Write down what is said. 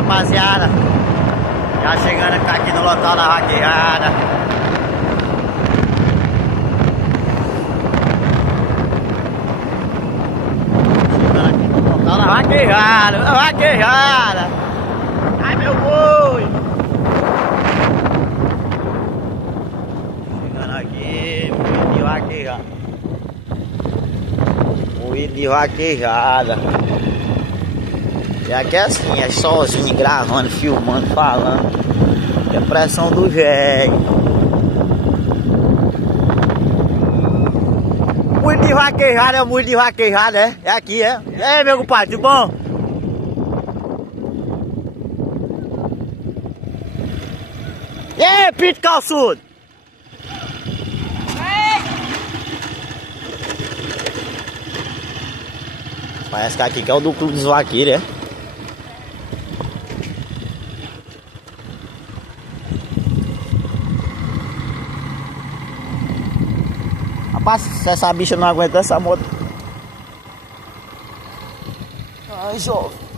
rapaziada. Já chegando aqui no local da vaquejada. Chegando aqui no local da vaquejada. Ai meu boi. Chegando aqui, moído de vaquejada. Moído de vaquejada. E aqui é assim, é sozinho, gravando, filmando, falando. É a pressão do velho. Muito de vaquejada, é muito de vaquejada, é? É aqui, é? E aí, meu compadre, tudo bom? E aí, Pito Calçudo? Parece que aqui que é o do Clube dos Vaqueiros, é? Rapaz, se essa bicha não aguenta essa moto. Ai, jovem.